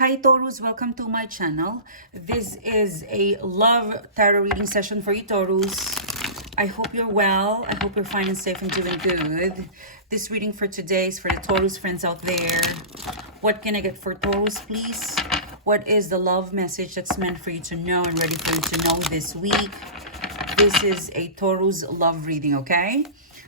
Hi Taurus, welcome to my channel. This is a love tarot reading session for you Taurus. I hope you're well. I hope you're fine and safe and doing good. This reading for today is for the Taurus friends out there. What can I get for Taurus, please? What is the love message that's meant for you to know and ready for you to know this week? This is a Taurus love reading, okay?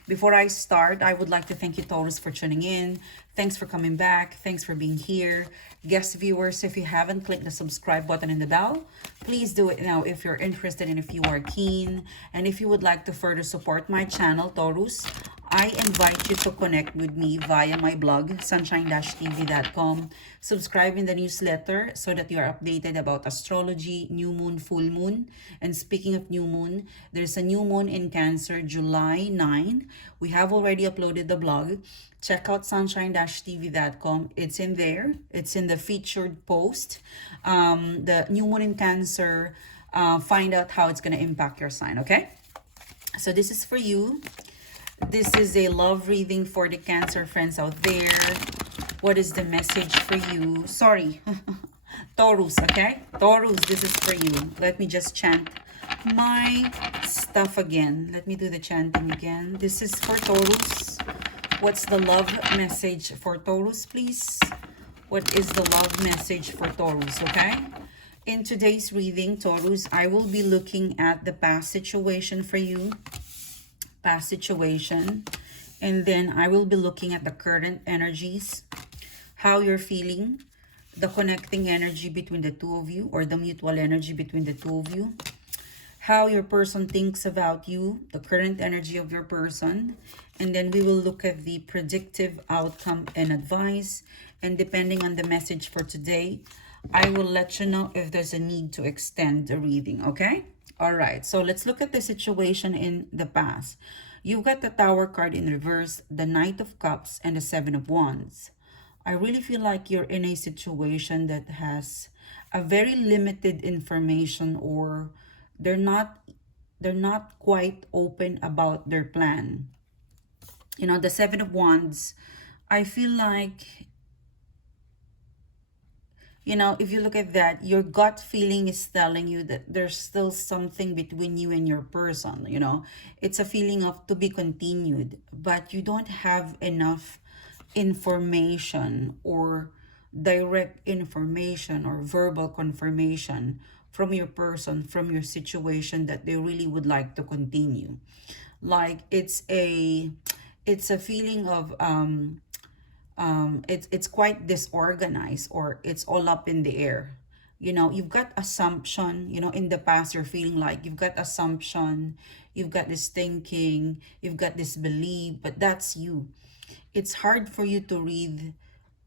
Before I start, I would like to thank you, Taurus, for tuning in. Thanks for coming back. Thanks for being here. Guest viewers, if you haven't clicked the subscribe button and the bell, please do it now if you're interested and if you are keen. And if you would like to further support my channel, Taurus, I invite you to connect with me via my blog, sunshine-tv.com. Subscribe in the newsletter so that you are updated about astrology, new moon, full moon. And speaking of new moon, there's a new moon in Cancer, July 9. We have already uploaded the blog. Check out sunshine-tv.com. It's in there. It's in the featured post. The new moon in Cancer, find out how it's going to impact your sign, okay? So this is for you. This is a love reading for the Cancer friends out there. What is the message for you? Sorry, Taurus, okay? Taurus, this is for you. Let me just chant my stuff again. Let me do the chanting again. This is for Taurus. What's the love message for Taurus, please? What is the love message for Taurus, okay? In today's reading, Taurus, I will be looking at the past situation for you. Past situation, and then I will be looking at the current energies, how you're feeling, the connecting energy between the two of you, or the mutual energy between the two of you, how your person thinks about you, the current energy of your person, and then we will look at the predictive outcome and advice. And depending on the message for today, I will let you know if there's a need to extend the reading, okay? All right, so let's look at the situation in the past. You've got the Tower card in reverse, the Knight of Cups, and the Seven of Wands. I really feel like you're in a situation that has a very limited information, or they're not quite open about their plan. You know, the Seven of Wands, I feel like, you know, if you look at that, your gut feeling is telling you that there's still something between you and your person, you know. It's a feeling of to be continued, but you don't have enough information or direct information or verbal confirmation from your person, from your situation, that they really would like to continue. Like it's a feeling of it's quite disorganized, or it's all up in the air. You know, you've got assumption, you know, in the past you're feeling like you've got assumption, you've got this thinking, you've got this belief, but that's you. It's hard for you to read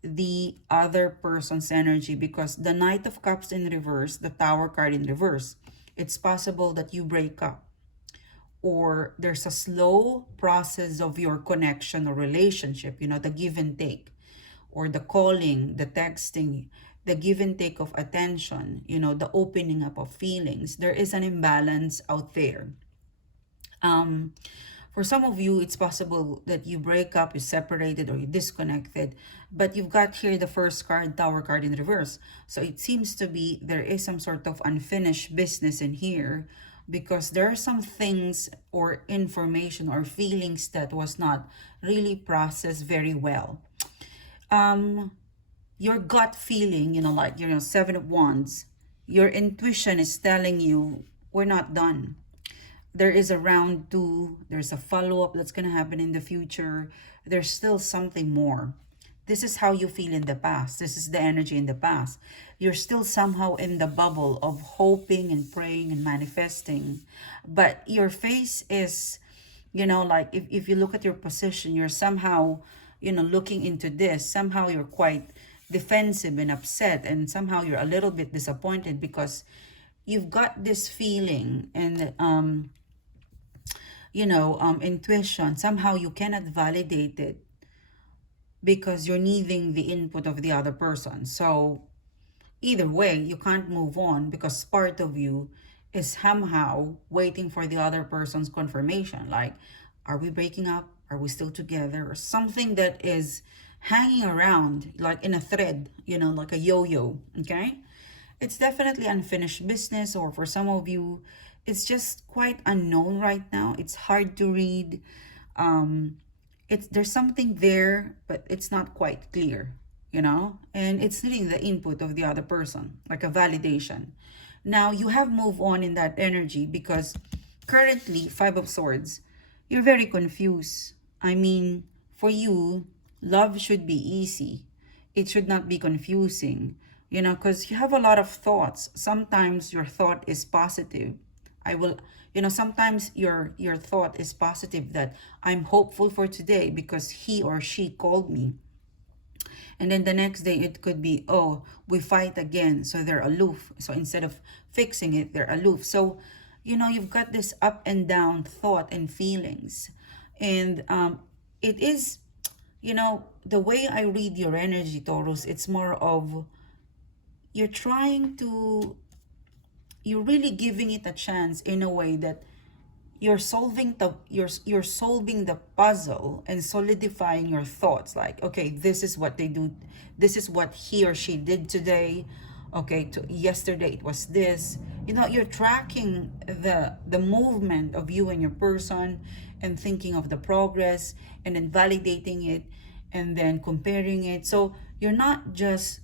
the other person's energy because the Knight of Cups in reverse, the Tower card in reverse, it's possible that you break up, or there's a slow process of your connection or relationship, you know, the give and take, or the calling, the texting, the give and take of attention, you know, the opening up of feelings. There is an imbalance out there. For some of you, it's possible that you break up, you separated, or you disconnected, but you've got here the first card, Tower card in reverse. So it seems to be there is some sort of unfinished business in here, because there are some things or information or feelings that was not really processed very well. Your gut feeling, you know, like, you know, Seven of Wands, your intuition is telling you we're not done. There is a round two, there's a follow-up that's going to happen in the future. There's still something more. This is how you feel in the past. This is the energy in the past. You're still somehow in the bubble of hoping and praying and manifesting. But your face is, you know, like if you look at your position, you're somehow, you know, looking into this. Somehow you're quite defensive and upset. And somehow you're a little bit disappointed because you've got this feeling and, you know, intuition. Somehow you cannot validate it because you're needing the input of the other person. So either way, you can't move on because part of you is somehow waiting for the other person's confirmation. Like, are we breaking up? Are we still together? Or something that is hanging around like in a thread, you know, like a yo-yo, okay? It's definitely unfinished business, or for some of you, it's just quite unknown right now. It's hard to read. Um, there's something there, but it's not quite clear, you know, and it's needing the input of the other person, like a validation. Now you have moved on in that energy because currently, Five of Swords, you're very confused. I mean, for you, love should be easy. It should not be confusing, you know, because you have a lot of thoughts. Sometimes your thought is positive. I will, you know, sometimes your thought is positive that I'm hopeful for today because he or she called me. And then the next day it could be, oh, we fight again, so they're aloof. So instead of fixing it, they're aloof. So, you know, you've got this up and down thought and feelings. And it is, you know, the way I read your energy, Taurus, it's more of you're trying to, you're really giving it a chance in a way that you're solving the puzzle and solidifying your thoughts, like, okay, this is what they do, this is what he or she did today, okay, yesterday it was this, you know, you're tracking the movement of you and your person and thinking of the progress and then validating it and then comparing it. So you're not, because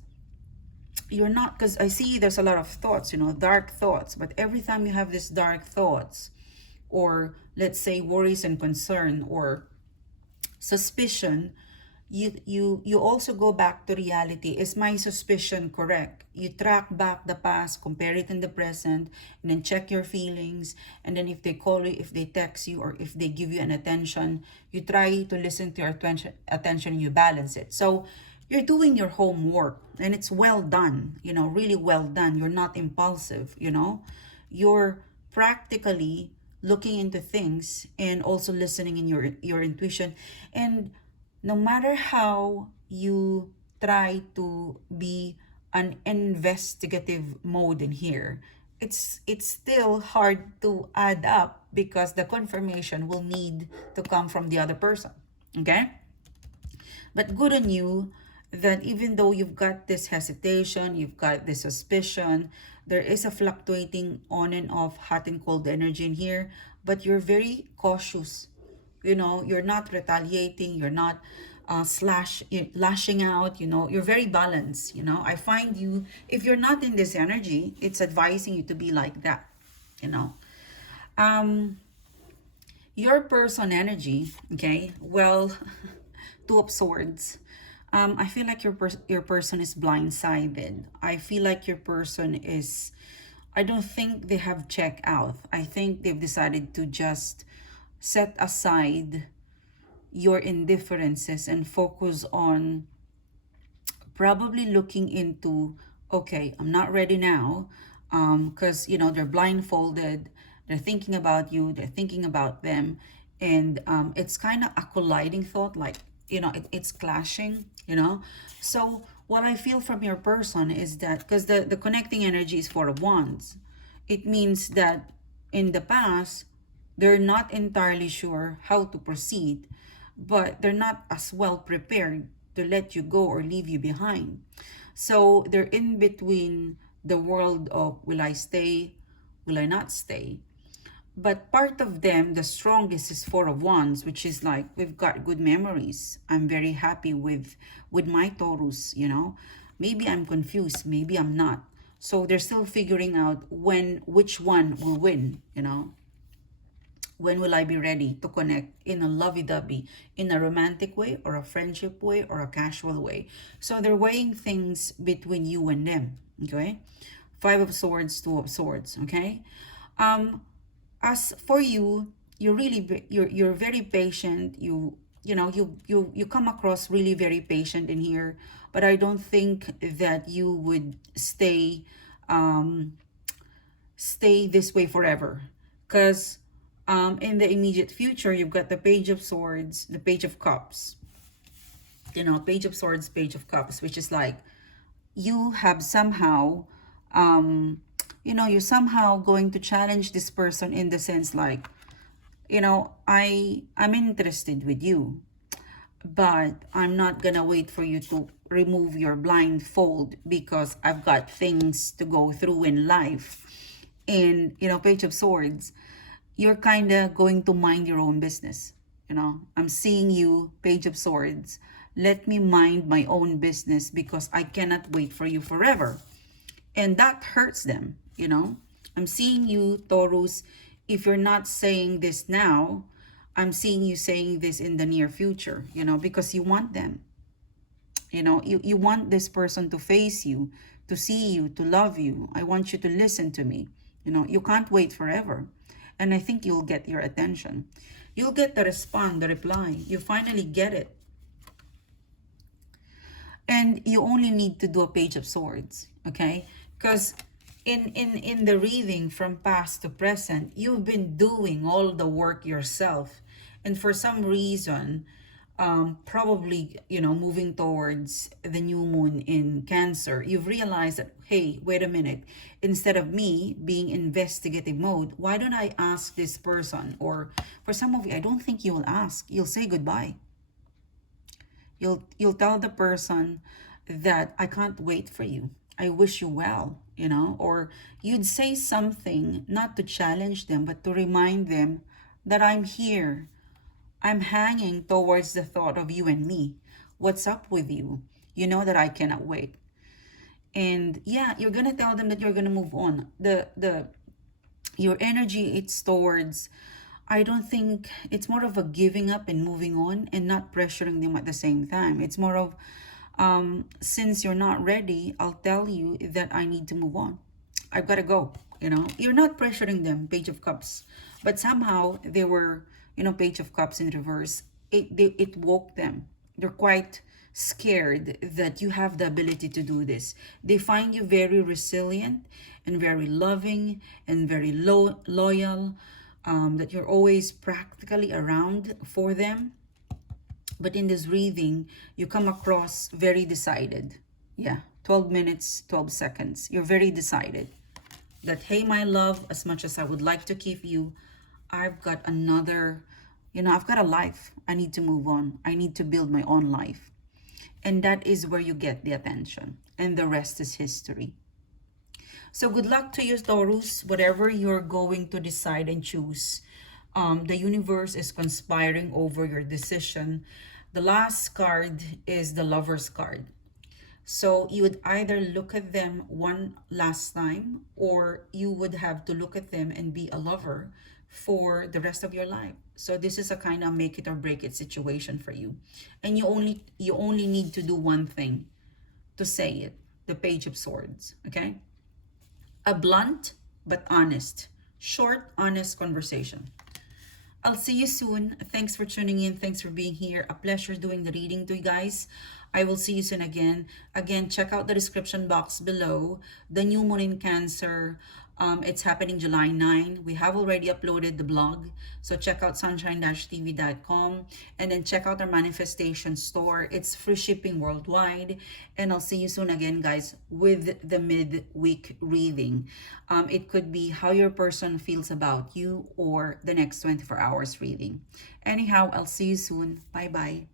I see there's a lot of thoughts, you know, dark thoughts, but every time you have these dark thoughts, or let's say worries and concern or suspicion, you also go back to reality. Is my suspicion correct? You track back the past, compare it in the present, and then check your feelings. And then if they call you, if they text you, or if they give you an attention, you try to listen to your attention and you balance it. So you're doing your homework and it's well done, you know, really well done. You're not impulsive, you know, you're practically looking into things and also listening in your intuition. And no matter how you try to be an investigative mode in here, it's still hard to add up because the confirmation will need to come from the other person, okay? But good on you that even though you've got this hesitation, you've got this suspicion, there is a fluctuating on and off hot and cold energy in here, but you're very cautious. You know, you're not retaliating, you're not lashing out, you know, you're very balanced, you know. I find you, if you're not in this energy, it's advising you to be like that, you know. Your person energy, okay, well, Two of Swords. I feel like your person is blindsided. I feel like your person is, I don't think they have checked out. I think they've decided to just set aside your indifferences and focus on probably looking into, okay, I'm not ready now, because you know they're blindfolded, they're thinking about you, they're thinking about them, and it's kind of a colliding thought, like, you know, it's clashing, you know. So what I feel from your person is that, because the connecting energy is Four of Wands, it means that in the past they're not entirely sure how to proceed, but they're not as well prepared to let you go or leave you behind. So they're in between the world of, will I stay, will I not stay? But part of them, the strongest, is Four of Wands, which is like, we've got good memories. I'm very happy with my Taurus, you know. Maybe I'm confused, maybe I'm not. So they're still figuring out which one will win, you know. When will I be ready to connect in a lovey-dovey, in a romantic way, or a friendship way, or a casual way? So they're weighing things between you and them, okay? Five of Swords, Two of Swords, okay? As for you, you're very patient. You know, you come across really very patient in here, but I don't think that you would stay this way forever, because in the immediate future, you've got the Page of Swords, the Page of Cups. You know, Page of Swords, Page of Cups, which is like, you have somehow, you know, you're somehow going to challenge this person in the sense like, you know, I'm interested with you. but I'm not gonna wait for you to remove your blindfold because I've got things to go through in life. And, you know, Page of Swords, you're kind of going to mind your own business. You know, I'm seeing you, Page of Swords. Let me mind my own business because I cannot wait for you forever. And that hurts them, you know. I'm seeing you, Taurus. If you're not saying this now, I'm seeing you saying this in the near future, you know, because you want them. You know, you want this person to face you, to see you, to love you. I want you to listen to me. You know, you can't wait forever. And I think you'll get your attention. You'll get the response, the reply. You finally get it. And you only need to do a Page of Swords, okay? Because in the reading from past to present, you've been doing all the work yourself. And for some reason, probably, you know, moving towards the new moon in Cancer, you've realized that, hey, wait a minute, instead of me being investigative mode, why don't I ask this person? Or for some of you, I don't think you will ask. You'll say goodbye. You'll tell the person that I can't wait for you. I wish you well, you know, or you'd say something not to challenge them, but to remind them that I'm here. I'm hanging towards the thought of you and me. What's up with you? You know that I cannot wait. And yeah, you're gonna tell them that you're gonna move on. Your energy, it's towards, I don't think it's more of a giving up and moving on and not pressuring them at the same time. It's more of, since you're not ready, I'll tell you that I need to move on. I've got to go. You know, you're not pressuring them, Page of Cups, but somehow they were, you know, Page of Cups in reverse. It woke them. They're quite scared that you have the ability to do this. They find you very resilient and very loving and very loyal. That you're always practically around for them. But in this reading, you come across very decided. Yeah, 12 minutes, 12 seconds. You're very decided that, hey, my love, as much as I would like to keep you, I've got another, you know, I've got a life. I need to move on. I need to build my own life. And that is where you get the attention. And the rest is history. So good luck to you, Taurus, whatever you're going to decide and choose. The universe is conspiring over your decision. The last card is the Lover's card. So you would either look at them one last time, or you would have to look at them and be a lover for the rest of your life. So this is a kind of make it or break it situation for you. And you only need to do one thing to say it. The Page of Swords, okay? A blunt but honest, short, honest conversation. I'll see you soon. Thanks for tuning in. Thanks for being here. A pleasure doing the reading to you guys. I will see you soon again. Again, check out the description box below. The new moon in Cancer. It's happening July 9. We have already uploaded the blog. So check out sunshine-tv.com. And then check out our manifestation store. It's free shipping worldwide. And I'll see you soon again, guys, with the mid-week reading. It could be how your person feels about you or the next 24 hours reading. Anyhow, I'll see you soon. Bye-bye.